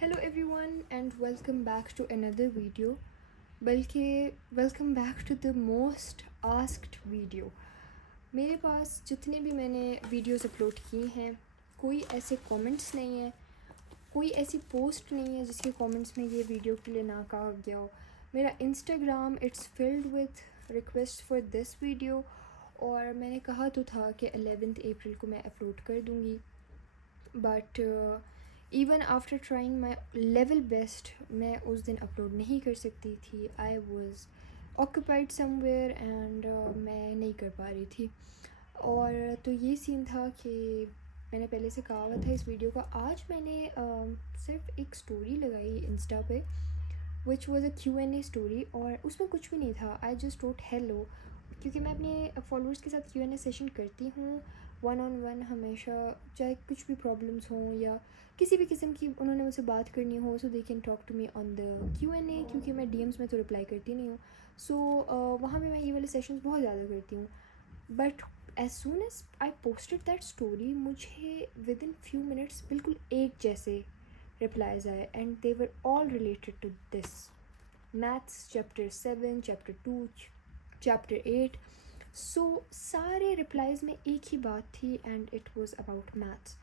Hello everyone and welcome back to another video. बल्कि welcome back to the most asked video. मेरे पास जितने भी मैंने वीडियोस अपलोड किए हैं कोई ऐसे कमेंट्स नहीं है, कोई ऐसी पोस्ट नहीं है जिसके कमेंट्स में ये वीडियो के लिए ना कहा गया हो. मेरा Instagram it's filled with request for this video और मैंने कहा तो था कि 11 अप्रैल को मैं अपलोड कर दूँगी. But even after trying my level best मैं उस दिन अपलोड नहीं कर सकती थी. I was occupied somewhere and मैं नहीं कर पा रही थी. और तो ये सीन था कि मैंने पहले से कहा हुआ था इस वीडियो का. आज मैंने सिर्फ एक स्टोरी लगाई इंस्टा पे which was a Q&A story और उसमें कुछ भी नहीं था. आई जस्ट रोट हेलो क्योंकि मैं अपने फॉलोअर्स के साथ Q&A सेशन करती हूँ वन ऑन वन हमेशा, चाहे कुछ भी प्रॉब्लम्स हों या किसी भी किस्म की उन्होंने मुझसे बात करनी हो so they can talk to me on the Q&A. क्योंकि मैं DMs में तो रिप्लाई करती नहीं हूँ. सो वहाँ पे मैं ये वाले सेशंस बहुत ज़्यादा करती हूँ. But as soon as I posted that story मुझे विद इन फ्यू मिनट्स बिल्कुल एक जैसे रिप्लाइज आए and they were all related to this maths chapter 7, chapter 2, chapter 8. So सारे रिप्लाइज़ में एक ही बात थी and it was about maths.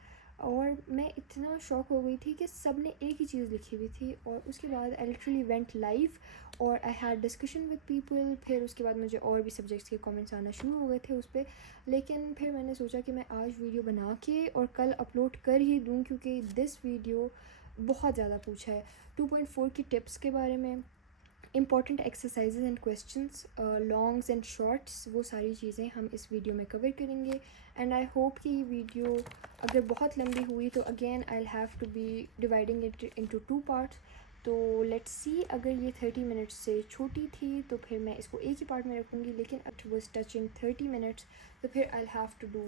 और मैं इतना शॉक हो गई थी कि सब ने एक ही चीज़ लिखी हुई थी. और उसके बाद आई लिटरली वेंट लाइव और I had discussion with people. फिर उसके बाद मुझे और भी सब्जेक्ट्स के कमेंट्स आना शुरू हो गए थे उस पर. लेकिन फिर मैंने सोचा कि मैं आज वीडियो बना के और कल अपलोड कर ही दूँ क्योंकि दिस वीडियो बहुत ज़्यादा पूछा है. 2.4 की टिप्स के बारे में, important exercises and questions, longs and shorts, वो सारी चीज़ें हम इस वीडियो में कवर करेंगे. एंड आई होप कि ये वीडियो अगर बहुत लंबी हुई तो again I will have to be dividing it into 2 parts. तो लेट्स सी, अगर ये 30 मिनट्स से छोटी थी तो फिर मैं इसको एक ही पार्ट में रखूँगी. लेकिन इट वाज टचिंग 30 मिनट्स तो फिर I will have to do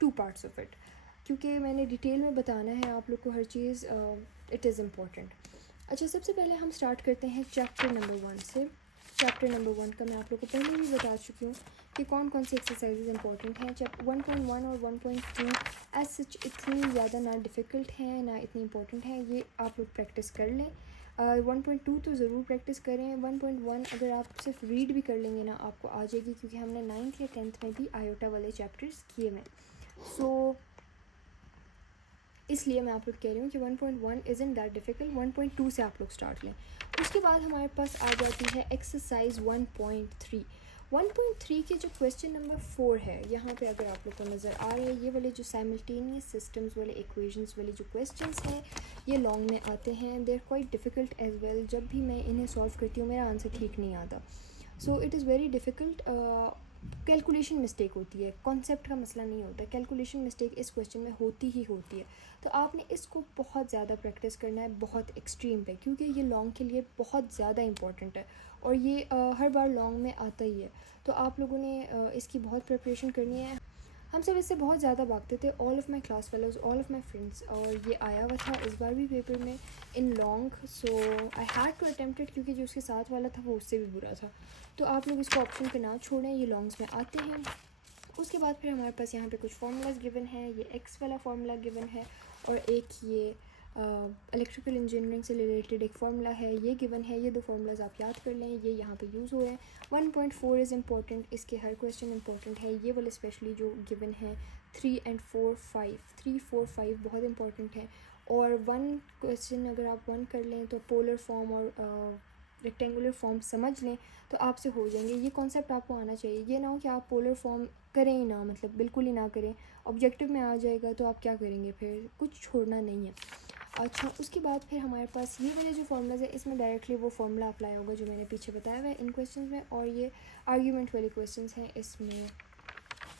2 parts of it क्योंकि मैंने डिटेल में बताना है आप लोग को हर चीज़. It is important. अच्छा, सबसे पहले हम स्टार्ट करते हैं चैप्टर नंबर 1 से. चैप्टर नंबर 1 का मैं आप लोग को पहले भी बता चुकी हूँ कि कौन कौन सी एक्सरसाइजेज इंपॉर्टेंट हैं. चैप्टर 1.1 और 1.2 एज सच इतनी ज़्यादा ना डिफ़िकल्ट हैं ना इतनी इंपॉर्टेंट हैं. ये आप लोग प्रैक्टिस कर लें. 1.2 तो ज़रूर प्रैक्टिस करें. 1.1 अगर आप सिर्फ रीड भी कर लेंगे ना आपको आ जाएगी क्योंकि हमने 9th या 10th में भी आयोटा वाले चैप्टर्स किए हुए. सो इसलिए मैं आप लोग कह रही हूँ कि 1.1 इज़ंट दैट डिफ़िकल्ट. 1.2 से आप लोग स्टार्ट लें. उसके बाद हमारे पास आ जाती है एक्सरसाइज 1.3. 1.3 के जो क्वेश्चन नंबर 4 है यहाँ पे अगर आप लोग को नज़र आ रहे हैं, ये वाले जो साइमल्टेनियस सिस्टम्स वाले इक्वेशंस वाले जो क्वेश्चंस हैं ये लॉन्ग में आते हैं. They are quite difficult as well. जब भी मैं इन्हें सॉल्व करती हूँ मेरा आंसर ठीक नहीं आता. So it is very difficult. Calculation mistake होती है, कॉन्सेप्ट का मसला नहीं होता. कैलकुलेशन मिस्टेक इस क्वेश्चन में होती ही होती है. तो आपने इसको बहुत ज़्यादा प्रैक्टिस करना है, बहुत एक्सट्रीम पे, क्योंकि ये लॉन्ग के लिए बहुत ज़्यादा इंपॉर्टेंट है और ये हर बार लॉन्ग में आता ही है. तो आप लोगों ने इसकी बहुत प्रिपरेशन करनी है. हम सब इससे बहुत ज़्यादा भागते थे, all of my class fellows, all of my friends. और ये आया हुआ था इस बार भी पेपर में in long. So I had to attempt it क्योंकि जो उसके साथ वाला था वो उससे भी बुरा था. तो आप लोग इसको ऑप्शन पे ना छोड़ें, ये लॉन्ग्स में आते हैं. उसके बाद फिर हमारे पास यहाँ पे कुछ फार्मूलाज गिवन है. ये एक्स वाला फार्मूला गिवन है और एक ये इलेक्ट्रिकल इंजीनियरिंग से रिलेटेड एक फार्मूला है ये गिवन है. ये 2 फार्मूलाज आप याद कर लें, ये यहाँ पे यूज़ हो रहे हैं. 1.4 इज़ इम्पॉर्टेंट, इसके हर क्वेश्चन इंपॉर्टेंट है. ये वाले स्पेशली जो गिवन है 3 and 4, 5, 3, 4, 5 बहुत इंपॉर्टेंट है. और 1 क्वेश्चन अगर आप 1 कर लें तो पोलर फॉर्म और रेक्टेंगुलर फॉर्म समझ लें तो आपसे हो जाएंगे. ये कॉन्सेप्ट आपको आना चाहिए. ये ना हो कि आप पोलर फॉर्म करें ही ना, मतलब बिल्कुल ही ना करें, ऑब्जेक्टिव में आ जाएगा तो आप क्या करेंगे, फिर कुछ छोड़ना नहीं है. अच्छा, उसके बाद फिर हमारे पास ये वाले जो फार्मूलाज है इसमें डायरेक्टली वो फार्मूला अप्लाई होगा जो मैंने पीछे बताया हुआ है इन क्वेश्चन में. और ये आर्ग्यूमेंट वाले क्वेश्चन हैं, इसमें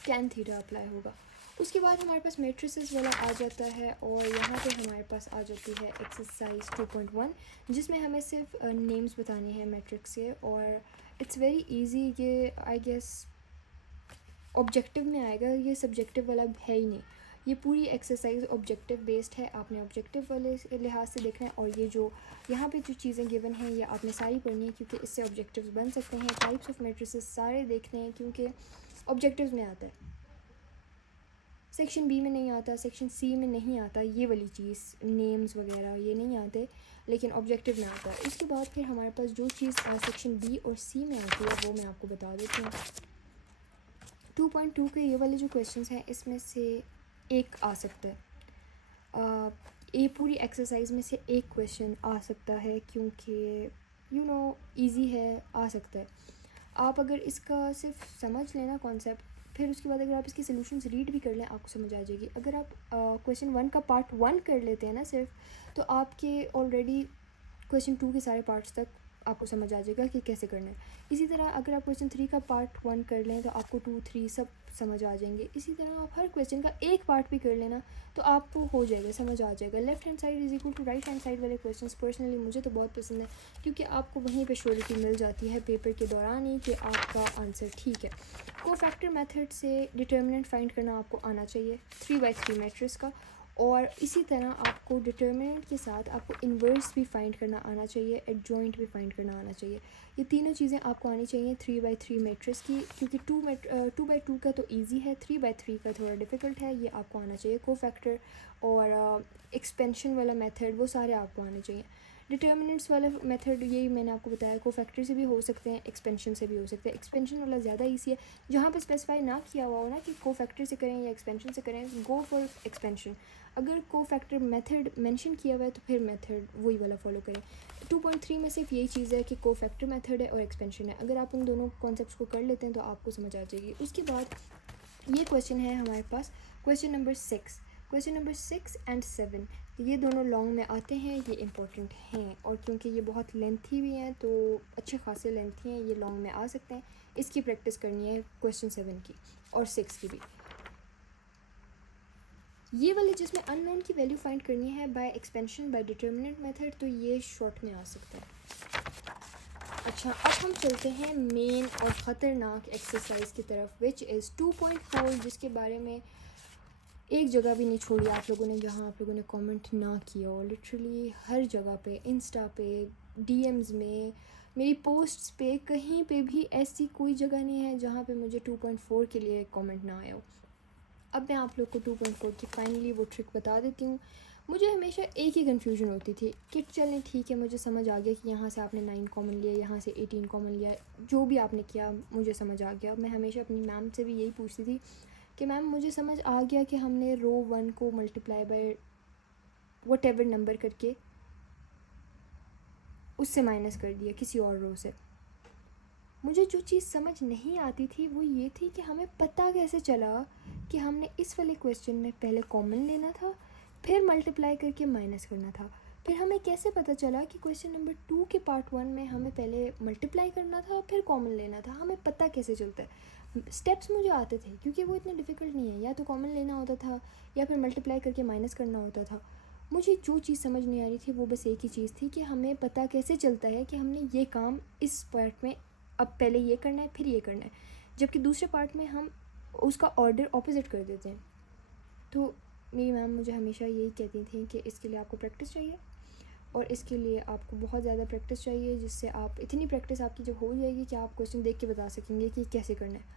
tan थीटा अप्लाई होगा. उसके बाद हमारे पास मेट्रिसेस वाला आ जाता है और यहाँ पे हमारे पास आ जाती है एक्सरसाइज 2.1 जिसमें हमें सिर्फ नेम्स बताने हैं मैट्रिक्स के. और इट्स वेरी इजी. ये आई गेस ऑब्जेक्टिव में आएगा, ये सब्जेक्टिव वाला है ही नहीं. ये पूरी एक्सरसाइज ऑब्जेक्टिव बेस्ड है, आपने ऑब्जेक्टिव वाले लिहाज से देखना है. और ये जो यहाँ पे जो चीज़ें गिवन हैं ये आपने सारी पढ़नी है क्योंकि इससे ऑब्जेक्टिव्स बन सकते हैं. टाइप्स ऑफ मैट्रिसेस सारे देखने हैं क्योंकि ऑब्जेक्टिव्स में आता है. सेक्शन बी में नहीं आता, सेक्शन सी में नहीं आता, ये वाली चीज़ नेम्स वगैरह ये नहीं आते, लेकिन ऑब्जेक्टिव में आता है। इसके बाद फिर हमारे पास जो चीज़ सेक्शन बी और सी में आती है वो मैं आपको बता देती हूँ। 2.2 के ये वाले जो क्वेश्चंस हैं इसमें से एक आ सकता है, ये पूरी एक्सरसाइज में से एक क्वेश्चन आ सकता है, क्योंकि ईजी है, आ सकता है। आप अगर इसका सिर्फ समझ लेना कॉन्सेप्ट, फिर उसके बाद अगर आप इसके सॉल्यूशंस रीड भी कर लें आपको समझ आ जाएगी। अगर आप क्वेश्चन 1 का पार्ट 1 कर लेते हैं ना सिर्फ, तो आपके ऑलरेडी क्वेश्चन 2 के सारे पार्ट्स तक आपको समझ आ जाएगा कि कैसे करना है। इसी तरह अगर आप क्वेश्चन 3 का पार्ट 1 कर लें तो आपको 2, 3 सब समझ आ जाएंगे। इसी तरह आप हर क्वेश्चन का एक पार्ट भी कर लेना तो आपको हो जाएगा, समझ आ जाएगा। Left hand side is equal to right hand side वाले क्वेश्चंस पर्सनली मुझे तो बहुत पसंद है, क्योंकि आपको वहीं पे श्योरिटी मिल जाती है पेपर के दौरान ही कि आपका आंसर ठीक है। कोफैक्टर मेथड से डिटर्मिनेंट फाइंड करना आपको आना चाहिए 3/3 मैट्रिक्स का, और इसी तरह आपको डिटर्मिनेंट के साथ आपको इन्वर्स भी फाइंड करना आना चाहिए, एडजॉइंट भी फाइंड करना आना चाहिए। ये तीनों चीज़ें आपको आनी चाहिए 3/3 मैट्रिक्स की, क्योंकि 2/2 का तो इजी है, 3/3 का थोड़ा डिफ़िकल्ट है, ये आपको आना चाहिए। कोफैक्टर और एक्सपेंशन वाला मेथड वो सारे आपको आने चाहिए। डिटर्मिनेंट्स वाला मेथड यही मैंने आपको बताया, कोफैक्टर से भी हो सकते हैं, एक्सपेंशन से भी हो सकते हैं। एक्सपेंशन वाला ज़्यादा ईजी है, जहाँ पे स्पेसिफाई ना किया हुआ हो ना कि कोफैक्टर से करें या एक्सपेंशन से करें, गो फॉर एक्सपेंशन। अगर कोफैक्टर मेथड मेंशन किया हुआ है तो फिर मेथड वही वाला फॉलो करें। 2.3 में सिर्फ यही चीज़ है कि कोफैक्टर मेथड है और एक्सपेंशन है। अगर आप उन दोनों कॉन्सेप्ट्स को कर लेते हैं तो आपको समझ आ जाएगी। उसके बाद ये क्वेश्चन है हमारे पास, question number 6। Question number 6 and 7 ये दोनों लॉन्ग में आते हैं, ये इंपॉर्टेंट हैं, और क्योंकि ये बहुत लेंथी भी हैं तो अच्छे खासे लेंथी हैं, ये लॉन्ग में आ सकते हैं। इसकी प्रैक्टिस करनी है क्वेश्चन 7 की और 6 की भी। ये वाले जिसमें अननोन की वैल्यू फाइंड करनी है by expansion by determinant method, तो ये शॉर्ट में आ सकता है। अच्छा, अब हम चलते हैं मेन और ख़तरनाक एक्सरसाइज की तरफ, विच इज़ 2.4, जिसके बारे में एक जगह भी नहीं छोड़ी आप लोगों ने जहाँ आप लोगों ने कमेंट ना किया हो। लिटरली हर जगह पे, इंस्टा पे, डीएम्स में, मेरी पोस्ट्स पे, कहीं पे भी ऐसी कोई जगह नहीं है जहाँ पे मुझे 2.4 के लिए कमेंट ना आया हो। अब मैं आप लोग को 2.4 की फाइनली वो ट्रिक बता देती हूँ। मुझे हमेशा एक ही कन्फ्यूजन होती थी कि चलें ठीक है, मुझे समझ आ गया कि यहाँ से आपने 9 कॉमन लिया, यहाँ से 18 कॉमन लिया, जो भी आपने किया मुझे समझ आ गया। मैं हमेशा अपनी मैम से भी यही पूछती थी कि मैम मुझे समझ आ गया कि हमने रो 1 को multiply by what ever number करके उससे माइनस कर दिया किसी और रो से। मुझे जो चीज़ समझ नहीं आती थी वो ये थी कि हमें पता कैसे चला कि हमने इस वाले क्वेश्चन में पहले कॉमन लेना था, फिर मल्टीप्लाई करके माइनस करना था। फिर हमें कैसे पता चला कि क्वेश्चन नंबर 2 के पार्ट 1 में हमें पहले मल्टीप्लाई करना था फिर कॉमन लेना था। हमें पता कैसे चलता है? स्टेप्स मुझे आते थे क्योंकि वो इतना डिफ़िकल्ट नहीं है, या तो कॉमन लेना होता था या फिर मल्टीप्लाई करके माइनस करना होता था। मुझे जो चीज़ समझ नहीं आ रही थी वो बस एक ही चीज़ थी कि हमें पता कैसे चलता है कि हमने ये काम इस पार्ट में अब पहले ये करना है फिर ये करना है, जबकि दूसरे पार्ट में हम उसका ऑर्डर ऑपोजिट कर देते हैं। तो मेरी मैम मुझे हमेशा यही कहती थी कि इसके लिए आपको प्रैक्टिस चाहिए, और इसके लिए आपको बहुत ज़्यादा प्रैक्टिस चाहिए, जिससे आप इतनी प्रैक्टिस आपकी जब हो जाएगी कि आप क्वेश्चन देख के बता सकेंगे कि कैसे करना है।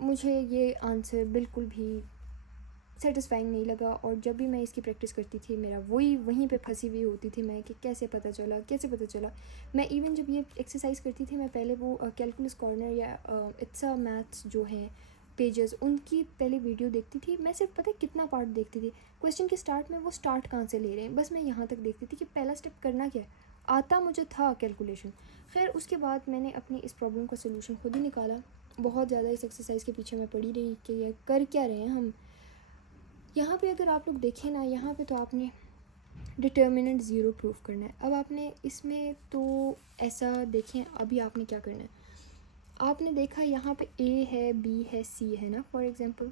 मुझे ये आंसर बिल्कुल भी सेटिस्फाइंग नहीं लगा, और जब भी मैं इसकी प्रैक्टिस करती थी मेरा वहीं पे फंसी हुई होती थी मैं कि कैसे पता चला। मैं इवन जब ये एक्सरसाइज करती थी मैं पहले वो कैलकुलस कॉर्नर या इट्सा मैथ्स जो हैं पेजेस, उनकी पहले वीडियो देखती थी। मैं सिर्फ पता है कितना पार्ट देखती थी, क्वेश्चन के स्टार्ट में वो स्टार्ट कहाँ से ले रहे हैं, बस मैं यहाँ तक देखती थी कि पहला स्टेप करना क्या है। आता मुझे था कैलकुलेशन। खैर उसके बाद मैंने अपनी इस प्रॉब्लम का सोल्यूशन खुद ही निकाला। बहुत ज़्यादा इस एक्सरसाइज के पीछे मैं पड़ी रही कि ये कर क्या रहे हैं हम। यहाँ पे अगर आप लोग देखें ना, यहाँ पे तो आपने डिटर्मिनेंट ज़ीरो प्रूफ करना है। अब आपने इसमें तो ऐसा देखें, अभी आपने क्या करना है, आपने देखा यहाँ पे ए है, बी है, सी है ना फॉर एग्ज़ाम्पल।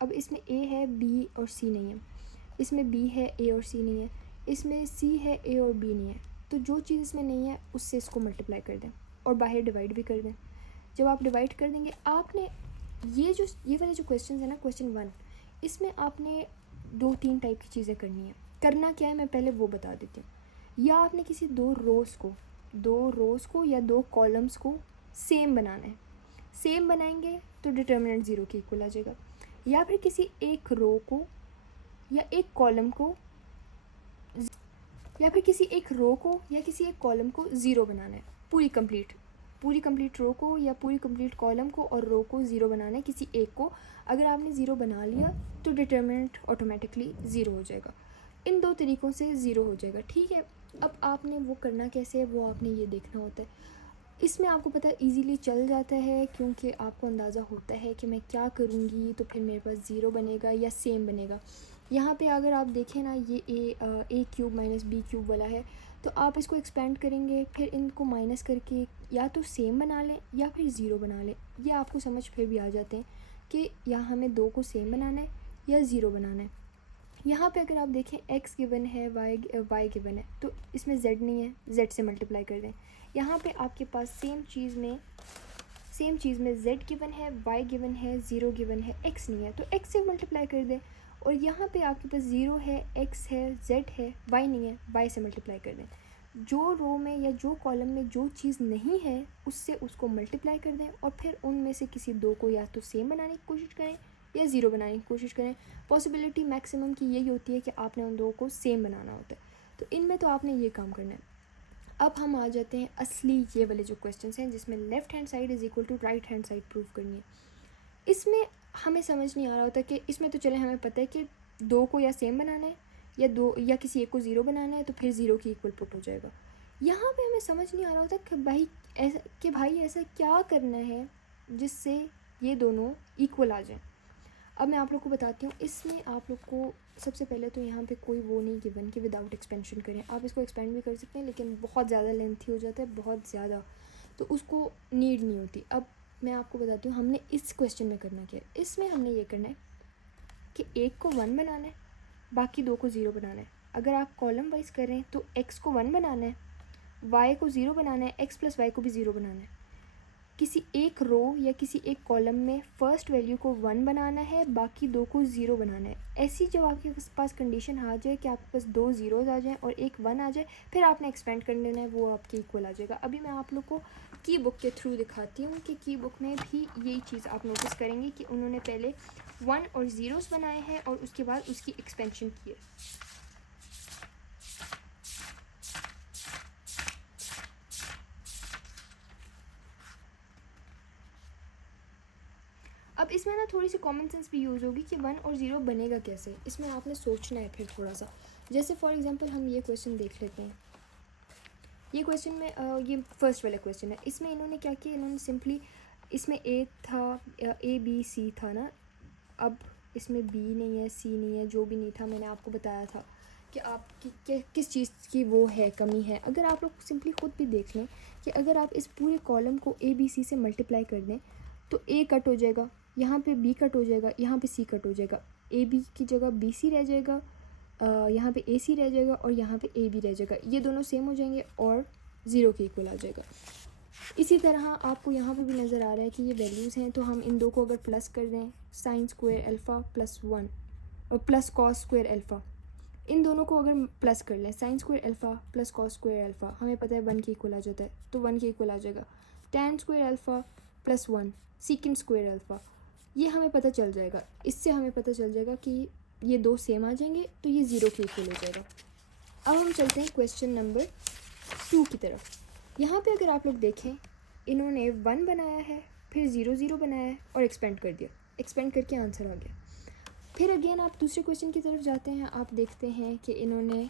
अब इसमें ए है, बी और सी नहीं है, इसमें बी है, ए और सी नहीं है, इसमें सी है, ए और बी नहीं है। तो जो चीज़ इसमें नहीं है उससे इसको मल्टीप्लाई कर दें और बाहर डिवाइड भी कर दें। जब आप डिवाइड कर देंगे, आपने ये वाले जो क्वेश्चन है ना, क्वेश्चन 1, इसमें आपने 2-3 टाइप की चीज़ें करनी है। करना क्या है मैं पहले वो बता देती हूँ। या आपने किसी दो रोज़ को या 2 कॉलम्स को सेम बनाना है। सेम बनाएंगे तो डिटर्मिनेंट ज़ीरो के इक्वल आ जाएगा। या फिर किसी एक रो को या एक कॉलम को या फिर किसी एक रो को या किसी एक कॉलम को ज़ीरो बनाना है, पूरी कंप्लीट रो को या पूरी कंप्लीट कॉलम को और रो को ज़ीरो बनाना है किसी एक को। अगर आपने ज़ीरो बना लिया तो डिटर्मिनेंट ऑटोमेटिकली ज़ीरो हो जाएगा। इन दो तरीक़ों से ज़ीरो हो जाएगा, ठीक है। अब आपने वो करना कैसे है वो आपने ये देखना होता है। इसमें आपको पता है ईज़िली चल जाता है, क्योंकि आपको अंदाज़ा होता है कि मैं क्या करूँगी तो फिर मेरे पास ज़ीरो बनेगा या सेम बनेगा। यहाँ पे अगर आप देखें ना, ये ए क्यूब माइनस बी क्यूब वाला है, तो आप इसको एक्सपेंड करेंगे, फिर इनको माइनस करके या तो सेम बना लें या फिर ज़ीरो बना लें। ये आपको समझ फिर भी आ जाते हैं कि यहाँ हमें दो को सेम बनाना है या ज़ीरो बनाना है। यहाँ पे अगर आप देखें x गिवन है, y गिवन है, तो इसमें z नहीं है, z से मल्टीप्लाई कर दें। यहाँ पे आपके पास सेम चीज़ में z गिवन है, y गिवन है, ज़ीरो गिवन है, x नहीं है, तो x से मल्टीप्लाई कर दें। और यहाँ पे आपके पास ज़ीरो है, x है, z है, y नहीं है, y से मल्टीप्लाई कर दें। जो रो में या जो कॉलम में जो चीज़ नहीं है उससे उसको मल्टीप्लाई कर दें और फिर उनमें से किसी दो को या तो सेम बनाने की कोशिश करें या ज़ीरो बनाने की कोशिश करें। पॉसिबिलिटी मैक्सिमम की यही होती है कि आपने उन दो को सेम बनाना होता है, तो इनमें तो आपने ये काम करना है। अब हम आ जाते हैं असली ये वाले जो क्वेश्चन हैं जिसमें left hand side is equal to right hand side prove करनी है। इसमें हमें समझ नहीं आ रहा होता कि इसमें तो चले हमें पता है कि दो को या सेम बनाना है या दो या किसी एक को ज़ीरो बनाना है, तो फिर ज़ीरो की इक्वल पुट हो जाएगा। यहाँ पे हमें समझ नहीं आ रहा होता कि भाई ऐसा क्या करना है जिससे ये दोनों इक्वल आ जाएं। अब मैं आप लोग को बताती हूँ। इसमें आप लोग को सबसे पहले तो यहाँ पे कोई वो नहीं गिवन कि विदाउट एक्सपेंशन करें। आप इसको एक्सपेंड भी कर सकते हैं, लेकिन बहुत ज़्यादा लेंथी हो जाता है, बहुत ज़्यादा, तो उसको नीड नहीं होती। अब मैं आपको बताती हूँ हमने इस क्वेश्चन में करना क्या है। इसमें हमने ये करना है कि एक को वन बनाना है, बाकी दो को ज़ीरो बनाना है। अगर आप कॉलम वाइज करें तो x को वन बनाना है, y को ज़ीरो बनाना है, x प्लस वाई को भी ज़ीरो बनाना है। किसी एक रो या किसी एक कॉलम में फ़र्स्ट वैल्यू को वन बनाना है, बाकी दो को ज़ीरो बनाना है। ऐसी जब आपके पास कंडीशन आ जाए कि आपके पास दो ज़ीरोज़ आ जाएँ और एक वन आ जाए, फिर आपने एक्सपेंड कर लेना है, वो आपके इक्वल आ जाएगा। अभी मैं आप लोग को की बुक के थ्रू दिखाती हूँ कि की बुक में भी यही चीज़ आप नोटिस करेंगे कि उन्होंने पहले वन और ज़ीरोज़ बनाए हैं और उसके बाद उसकी एक्सपेंशन की है। अब इसमें ना थोड़ी सी कॉमन सेंस भी यूज़ होगी कि वन और ज़ीरो बनेगा कैसे, इसमें आपने सोचना है फिर थोड़ा सा। जैसे फॉर एग्जांपल हम ये क्वेश्चन देख लेते हैं। ये क्वेश्चन में ये फर्स्ट वाला क्वेश्चन है। इसमें इन्होंने क्या किया, इन्होंने सिंपली इसमें ए था, ए बी सी था ना, अब इसमें बी नहीं है, सी नहीं है, जो भी नहीं था मैंने आपको बताया था कि आपकी किस चीज़ की वो है, कमी है। अगर आप लोग सिंपली ख़ुद भी देख लें कि अगर आप इस पूरे कॉलम को ए बी सी से मल्टीप्लाई कर दें तो ए कट हो जाएगा, यहाँ पे बी कट हो जाएगा, यहाँ पे सी कट हो जाएगा, ए बी की जगह बी सी रह जाएगा, यहाँ पे ए सी रह जाएगा और यहाँ पे ए बी रह जाएगा। ये दोनों सेम हो जाएंगे और ज़ीरो के इक्वल आ जाएगा। इसी तरह आपको यहाँ पे भी नज़र आ रहा है कि ये वैल्यूज़ हैं, तो हम इन दो को अगर प्लस कर दें, sine square alpha plus one और प्लस कॉस स्क्वायर अल्फ़ा, इन दोनों को अगर प्लस कर लें, sine square alpha plus cos square alpha, हमें पता है वन के इक्वल आ जाता है, तो वन के इक्वल आ जाएगा। Tan square alpha plus one secant square alpha, ये हमें पता चल जाएगा। इससे हमें पता चल जाएगा कि ये दो सेम आ जाएंगे, तो ये ज़ीरो के इक्वल हो जाएगा। अब हम चलते हैं क्वेश्चन नंबर 2 की तरफ। यहाँ पे अगर आप लोग देखें, इन्होंने वन बनाया है, फिर ज़ीरो ज़ीरो बनाया है और एक्सपेंड कर दिया, एक्सपेंड करके आंसर आ गया। फिर अगेन आप दूसरे क्वेश्चन की तरफ जाते हैं, आप देखते हैं कि इन्होंने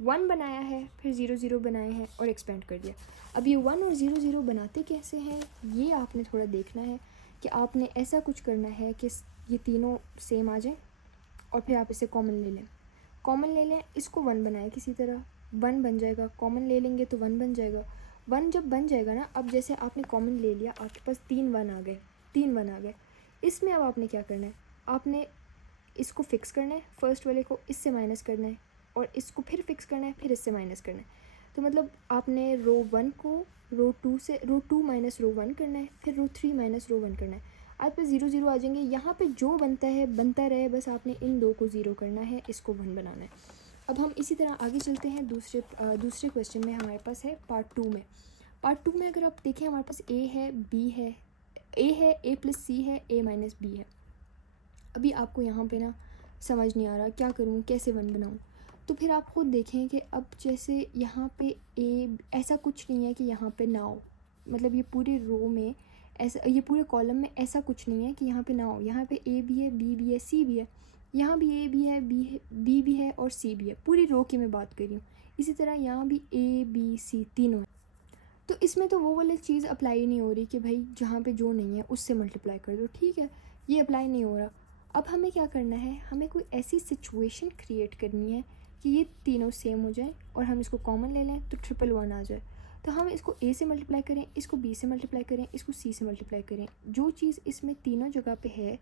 वन बनाया है, फिर ज़ीरो ज़ीरो बनाए हैं और एक्सपेंड कर दिया। अब ये वन और ज़ीरो ज़ीरो बनाते कैसे हैं, ये आपने थोड़ा देखना है कि आपने ऐसा कुछ करना है कि ये तीनों सेम आ जाएं और फिर आप इसे कॉमन ले लें। कॉमन ले लें, इसको वन बनाए किसी तरह, वन बन जाएगा, कॉमन ले लेंगे तो वन बन जाएगा। वन जब बन जाएगा ना, अब जैसे आपने कॉमन ले लिया, आपके पास तीन वन आ गए। इसमें अब आपने क्या करना है, आपने इसको फिक्स करना है, फर्स्ट वाले को इससे माइनस करना है और इसको फिर फिक्स करना है, फिर इससे माइनस करना है। तो मतलब आपने रो वन को row two minus row one करना है, फिर row three minus row one करना है। आप पे ज़ीरो ज़ीरो आ जाएंगे, यहाँ पे जो बनता रहे, बस आपने इन दो को ज़ीरो करना है, इसको वन बनाना है। अब हम इसी तरह आगे चलते हैं। दूसरे क्वेश्चन में हमारे पास है पार्ट टू में अगर आप देखें, हमारे पास ए है, बी है, ए प्लस सी है, ए माइनस बी है। अभी आपको यहाँ पे ना समझ नहीं आ रहा क्या करूँ, कैसे 1 बनाऊँ। तो फिर आप खुद देखें कि अब जैसे यहाँ पे ए ऐसा कुछ नहीं है कि यहाँ पे ना हो, मतलब ये पूरे रो में ऐसा, ये पूरे कॉलम में ऐसा कुछ नहीं है कि यहाँ पे ना हो। यहाँ पे ए भी है, बी भी है, सी भी है, यहाँ भी ए भी है, बी भी है और सी भी है। पूरी रो की मैं बात कर रही हूँ। इसी तरह यहाँ भी ए बी सी तीनों है। तो इसमें तो वो वाली चीज़ अप्लाई नहीं हो रही कि भाई जहाँ पे जो नहीं है उससे मल्टीप्लाई कर दो, ठीक है, ये अप्लाई नहीं हो रहा। अब हमें क्या करना है, हमें कोई ऐसी सिचुएशन क्रिएट करनी है कि ये तीनों सेम हो जाए और हम इसको कॉमन ले लें तो 111 आ जाए। तो हम इसको ए से मल्टीप्लाई करें, इसको बी से मल्टीप्लाई करें, इसको सी से मल्टीप्लाई करें। जो चीज़ इसमें तीनों जगह पे है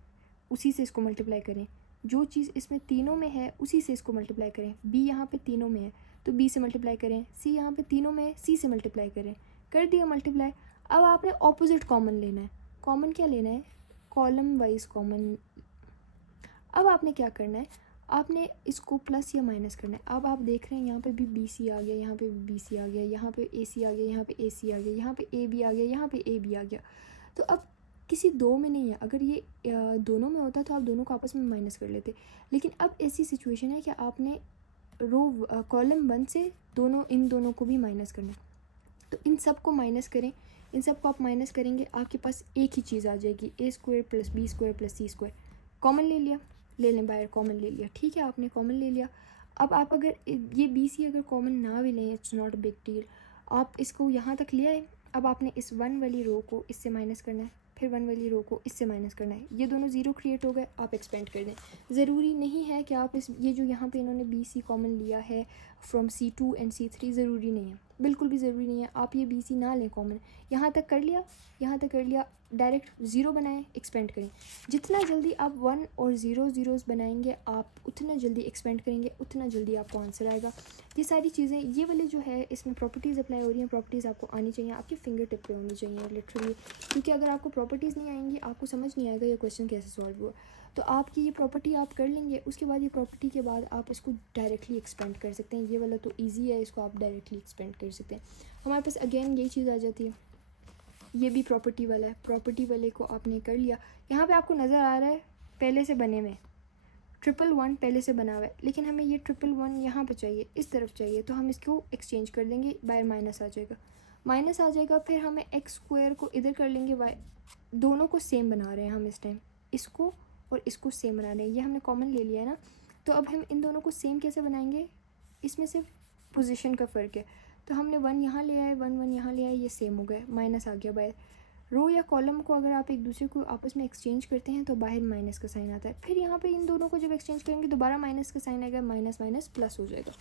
उसी से इसको मल्टीप्लाई करें। जो चीज़ इसमें तीनों में है उसी से इसको मल्टीप्लाई करें। बी यहाँ पे तीनों में है तो बी से मल्टीप्लाई करें। सी यहाँ पे तीनों में है, सी से मल्टीप्लाई करें। कर दिया मल्टीप्लाई। अब आपने ऑपोजिट कॉमन लेना है। कॉमन क्या लेना है, कॉलम वाइज कॉमन। अब आपने क्या करना है, आपने इसको प्लस या माइनस करना है। अब आप देख रहे हैं यहाँ पे भी बी सी आ गया, यहाँ पे भी बी सी आ गया, यहाँ पे ए सी आ गया, यहाँ पे ए सी आ गया, यहाँ पे ए बी आ गया, यहाँ पे ए बी आ गया। तो अब किसी दो में नहीं है। अगर ये दोनों में होता तो आप दोनों को आपस में माइनस कर लेते, लेकिन अब ऐसी सिचुएशन है कि आपने रो कॉलम 1 से इन दोनों को भी माइनस करना है। तो इन सब को माइनस करें, इन सब को आप माइनस करेंगे, आपके पास एक ही चीज़ आ जाएगी, A square plus B square plus C square. Common ले लिया, ले लें बाहर, कॉमन ले लिया, ठीक है, आपने कॉमन ले लिया। अब आप अगर ये बी सी अगर कॉमन ना भी लें, इट्स नॉट बिग डील, आप इसको यहाँ तक ले आए। अब आपने इस 1 वाली रो को इससे माइनस करना है, फिर 1 वाली रो को इससे माइनस करना है। ये दोनों ज़ीरो क्रिएट हो गए, आप एक्सपेंड कर दें। ज़रूरी नहीं है कि आप ये जो यहाँ पे इन्होंने बी सी कॉमन लिया है फ्रॉम C2 एंड C3, ज़रूरी नहीं है, बिल्कुल भी ज़रूरी नहीं है। आप ये बी सी ना लें कॉमन। यहाँ तक कर लिया, यहाँ तक कर लिया, डायरेक्ट ज़ीरो बनाएं, एक्सपेंड करें। जितना जल्दी आप 1 और 0 ज़ीरोज़ बनाएंगे, आप उतना जल्दी एक्सपेंड करेंगे, उतना जल्दी आपको आंसर आएगा। ये सारी चीज़ें, ये वाली जो है इसमें प्रॉपर्टीज़ अप्लाई हो रही हैं, प्रॉपर्टीज़ आपको आनी चाहिए, आपकी फिंगर टिप पे होनी चाहिए लिटरली। क्योंकि अगर आपको प्रॉपर्टीज़ नहीं आएंगी, आपको समझ नहीं आएगा ये क्वेश्चन कैसे सॉल्व हुआ। तो आपकी ये प्रॉपर्टी आप कर लेंगे, उसके बाद ये प्रॉपर्टी के बाद आप इसको डायरेक्टली एक्सपेंड कर सकते हैं। ये वाला तो ईजी है, इसको आप डायरेक्टली एक्सपेंड कर सकते हैं। हमारे पास अगेन यही चीज़ आ जाती है, ये भी प्रॉपर्टी वाला है। प्रॉपर्टी वाले को आपने कर लिया। यहाँ पे आपको नज़र आ रहा है पहले से बने में 111 पहले से बना हुआ है, लेकिन हमें ये 111 यहाँ पे चाहिए, इस तरफ चाहिए, तो हम इसको एक्सचेंज कर देंगे, बाहर माइनस आ जाएगा, माइनस आ जाएगा। फिर हमें एक्स स्क्वायर को इधर कर लेंगे, वाई, दोनों को सेम बना रहे हैं हम इस टाइम, इसको और इसको सेम बना रहे हैं, ये हमने कॉमन ले लिया है ना। तो अब हम इन दोनों को सेम कैसे बनाएंगे, इसमें सिर्फ पोजीशन का फ़र्क है। तो हमने 1 यहाँ ले आए, 1 1 यहाँ ले आए, ये सेम हो गए, माइनस आ गया बाहर। रो या कॉलम को अगर आप एक दूसरे को आपस में एक्सचेंज करते हैं तो बाहर माइनस का साइन आता है। फिर यहाँ पे इन दोनों को जब एक्सचेंज करेंगे दोबारा माइनस का साइन आएगा, माइनस माइनस प्लस हो जाएगा।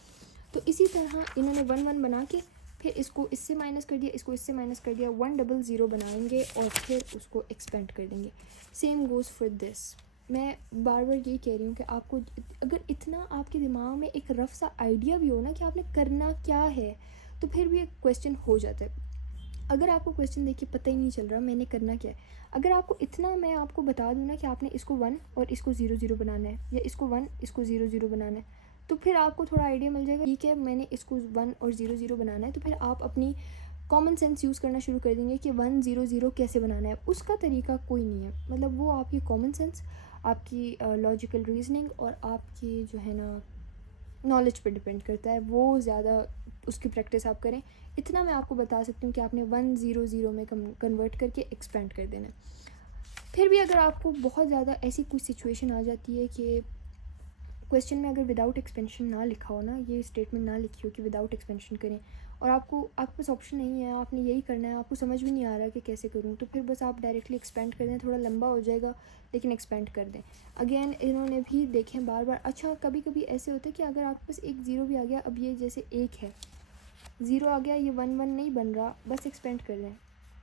तो इसी तरह इन्होंने 1 1 बना के फिर इसको इससे माइनस कर दिया, इसको इससे माइनस कर दिया, 100 बनाएंगे और फिर उसको एक्सपेंड कर देंगे। Same goes for this. मैं बार बार ये कह रही हूँ कि आपको अगर इतना आपके दिमाग में एक रफ सा आइडिया भी हो ना कि आपने करना क्या है, तो फिर भी एक क्वेश्चन हो जाता है। अगर आपको क्वेश्चन देख के पता ही नहीं चल रहा मैंने करना क्या है, अगर आपको इतना मैं आपको बता दूँ ना कि आपने इसको 1 और इसको 0 0 बनाना है, या इसको 1 इसको 0 0 बनाना है, तो फिर आपको थोड़ा आइडिया मिल जाएगा। ठीक है, मैंने इसको 1 और 0 0 बनाना है, तो फिर आप अपनी कॉमन सेंस यूज़ करना शुरू कर देंगे कि 1 0 0 कैसे बनाना है। उसका तरीका कोई नहीं है, मतलब वो आपकी कॉमन सेंस, आपकी लॉजिकल रीजनिंग और आपकी जो है ना नॉलेज पर डिपेंड करता है। वो ज़्यादा उसकी प्रैक्टिस आप करें। इतना मैं आपको बता सकती हूँ कि आपने 1 0 0 में कन्वर्ट करके एक्सपेंड कर देना है। फिर भी अगर आपको बहुत ज़्यादा ऐसी कुछ सिचुएशन आ जाती है कि क्वेश्चन में अगर विदाउट एक्सपेंशन ना लिखा हो ना, ये स्टेटमेंट ना लिखी हो कि विदाउट एक्सपेंशन करें, और आपके पास ऑप्शन नहीं है, आपने यही करना है, आपको समझ भी नहीं आ रहा कि कैसे करूँ, तो फिर बस आप डायरेक्टली एक्सपेंड कर दें। थोड़ा लंबा हो जाएगा लेकिन एक्सपेंड कर दें। अगेन इन्होंने भी देखें बार बार। अच्छा, कभी कभी ऐसे होता है कि अगर आपके पास एक ज़ीरो भी आ गया, अब ये जैसे एक है, ज़ीरो आ गया, ये 1 1 नहीं बन रहा, बस एक्सपेंड कर दें,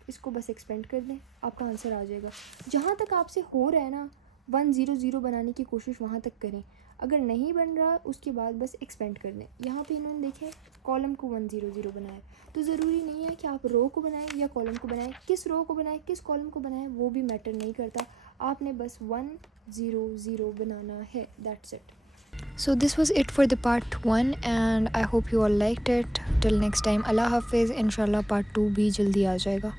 इसको बस एक्सपेंड कर दें, आपका आंसर आ जाएगा। जहाँ तक आपसे हो रहा है ना 1 0 0 बनाने की कोशिश वहाँ तक करें। अगर नहीं बन रहा उसके बाद बस एक्सपेंड कर दें। यहाँ पे इन्होंने देखें कॉलम को 1 0 0 बनाया, तो ज़रूरी नहीं है कि आप रो को बनाएं या कॉलम को बनाएं। किस रो को बनाएं, किस कॉलम को बनाएं, वो भी मैटर नहीं करता, आपने बस 1 0 0 बनाना है, that's it. So this was it for the part 1 and I hope you all liked it. Till next time, Allah Hafiz. Inshallah part 2 भी जल्दी आ जाएगा.